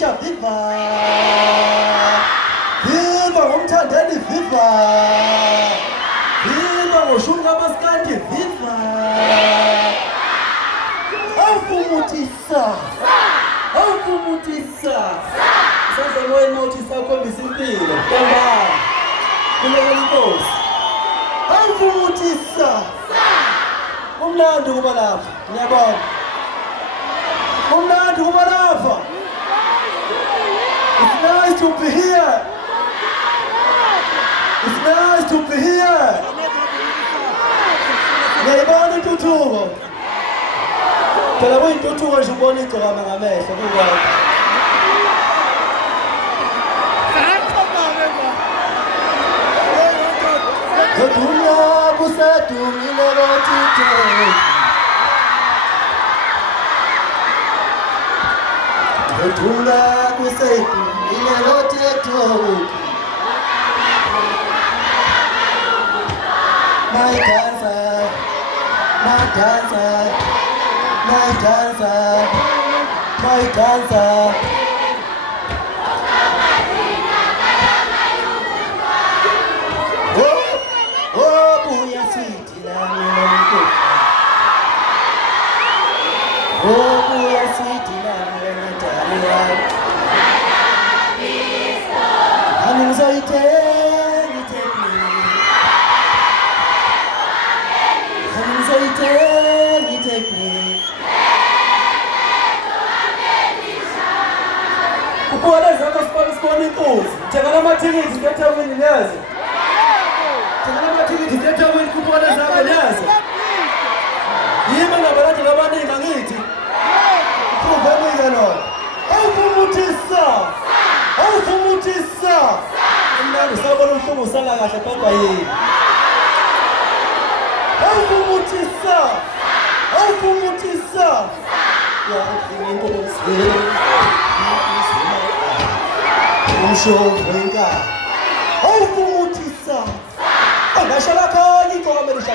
Melisha viva. Viva ngomthandeni viva. Viva ngoshunga maskandi viva. Awufumutisa. Awufumutisa. Sasa ngoye notice akhombisa impilo. Yamba. Kulekela inkosi. Awufumutisa. Umlando kuba lapha. Ngiyabona. Umlando kuba lapha. It's nice to be here. It's nice to be here. Ngiyayibona intuthuko. Phela kuyintuthuko nje ubona igcokama ngamehlo kukwakho. Kodwa kusadumile lotithe. Kodwa kusadumile lotithe. My dancer, my dancer, my dancer, my dancer. Oh, buya sweet lami nomko. Oh, buya sweet lami nomdali wami. Ami ngizoyithenga iThekwini. Ami ngizoyithenga iThekwini. Kukhona zakho sipona inkosi. Thenga amathikithi eThekwini neze. Thenga amathikithi eThekwini kukhona zakho neze. Yimi nabalandi labaningi angithi. Kuvamile lokho. Awufumutisa. Awufumutisa. Manje sabona umhlobo usala kahle kodwa yini. Awufumutisa. Awufumutisa. Ya inkosi. Umshovu wenkaba. Awufumutisa. Angasho lakho igcokama Melisha.